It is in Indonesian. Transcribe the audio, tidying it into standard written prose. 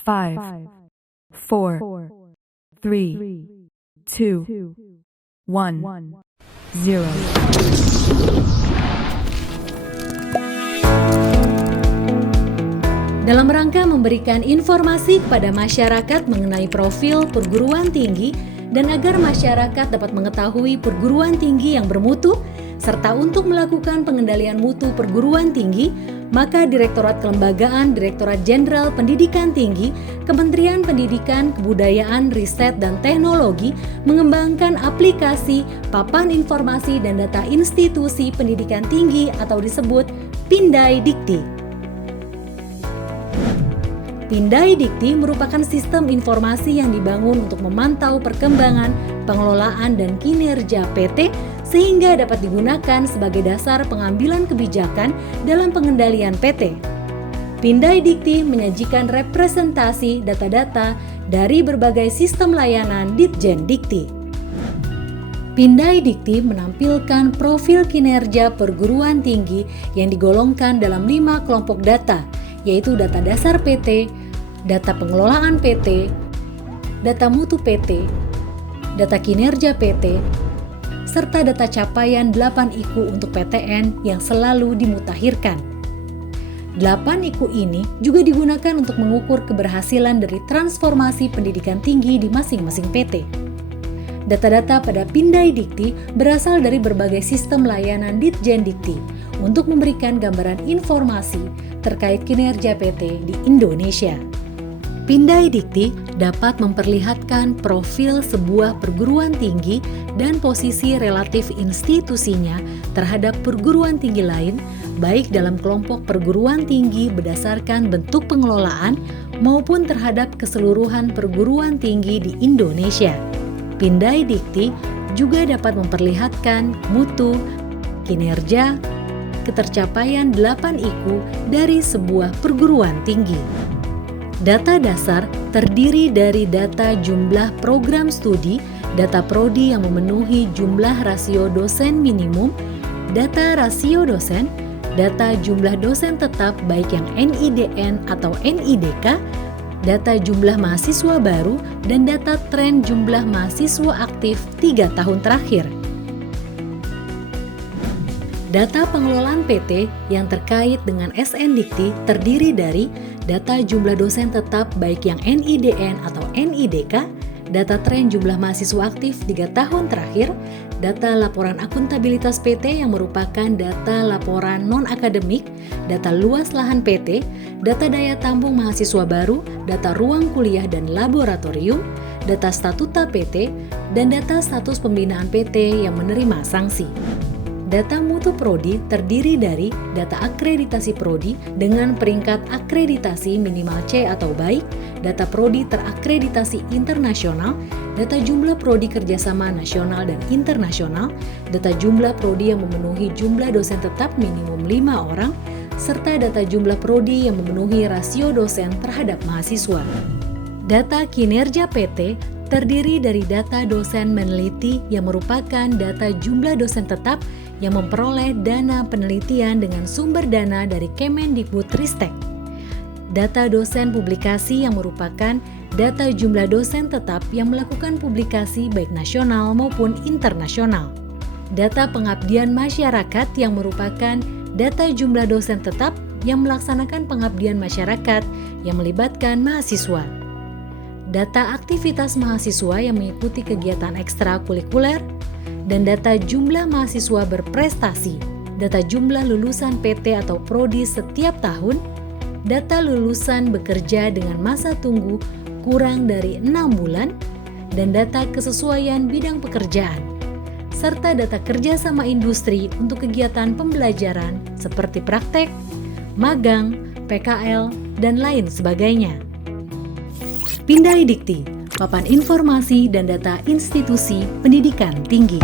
5, 4, 3, 2, 1, 0. Dalam rangka memberikan informasi kepada masyarakat mengenai profil perguruan tinggi dan agar masyarakat dapat mengetahui perguruan tinggi yang bermutu, serta untuk melakukan pengendalian mutu perguruan tinggi, maka Direktorat Kelembagaan Direktorat Jenderal Pendidikan Tinggi, Kementerian Pendidikan, Kebudayaan, Riset, dan Teknologi mengembangkan aplikasi Papan Informasi dan Data Institusi Pendidikan Tinggi atau disebut Pindai Dikti. Pindai Dikti merupakan sistem informasi yang dibangun untuk memantau perkembangan, pengelolaan, dan kinerja PT sehingga dapat digunakan sebagai dasar pengambilan kebijakan dalam pengendalian PT. Pindai Dikti menyajikan representasi data-data dari berbagai sistem layanan Ditjen Dikti. Pindai Dikti menampilkan profil kinerja perguruan tinggi yang digolongkan dalam 5 kelompok data, yaitu data dasar PT, data pengelolaan PT, data mutu PT, data kinerja PT, serta data capaian 8 IKU untuk PTN yang selalu dimutakhirkan. 8 IKU ini juga digunakan untuk mengukur keberhasilan dari transformasi pendidikan tinggi di masing-masing PT. Data-data pada Pindai Dikti berasal dari berbagai sistem layanan Ditjen Dikti untuk memberikan gambaran informasi terkait kinerja PT di Indonesia. Pindai Dikti dapat memperlihatkan profil sebuah perguruan tinggi dan posisi relatif institusinya terhadap perguruan tinggi lain, baik dalam kelompok perguruan tinggi berdasarkan bentuk pengelolaan maupun terhadap keseluruhan perguruan tinggi di Indonesia. Pindai Dikti juga dapat memperlihatkan mutu, kinerja, ketercapaian 8 IKU dari sebuah perguruan tinggi. Data dasar terdiri dari data jumlah program studi, data prodi yang memenuhi jumlah rasio dosen minimum, data rasio dosen, data jumlah dosen tetap baik yang NIDN atau NIDK, data jumlah mahasiswa baru, dan data tren jumlah mahasiswa aktif 3 tahun terakhir. Data pengelolaan PT yang terkait dengan SN Dikti terdiri dari data jumlah dosen tetap baik yang NIDN atau NIDK, data tren jumlah mahasiswa aktif 3 tahun terakhir, data laporan akuntabilitas PT yang merupakan data laporan non-akademik, data luas lahan PT, data daya tampung mahasiswa baru, data ruang kuliah dan laboratorium, data statuta PT, dan data status pembinaan PT yang menerima sanksi. Data mutu prodi terdiri dari data akreditasi prodi dengan peringkat akreditasi minimal C atau baik, data prodi terakreditasi internasional, data jumlah prodi kerjasama nasional dan internasional, data jumlah prodi yang memenuhi jumlah dosen tetap minimum 5 orang, serta data jumlah prodi yang memenuhi rasio dosen terhadap mahasiswa. Data kinerja PT terdiri dari data dosen meneliti yang merupakan data jumlah dosen tetap yang memperoleh dana penelitian dengan sumber dana dari Kemendikbudristek. Data dosen publikasi yang merupakan data jumlah dosen tetap yang melakukan publikasi baik nasional maupun internasional. Data pengabdian masyarakat yang merupakan data jumlah dosen tetap yang melaksanakan pengabdian masyarakat yang melibatkan mahasiswa. Data aktivitas mahasiswa yang mengikuti kegiatan ekstrakurikuler, dan data jumlah mahasiswa berprestasi, data jumlah lulusan PT atau prodi setiap tahun, data lulusan bekerja dengan masa tunggu kurang dari 6 bulan, dan data kesesuaian bidang pekerjaan, serta data kerja sama industri untuk kegiatan pembelajaran seperti praktek, magang, PKL, dan lain sebagainya. Pindai Dikti, papan informasi dan data institusi pendidikan tinggi.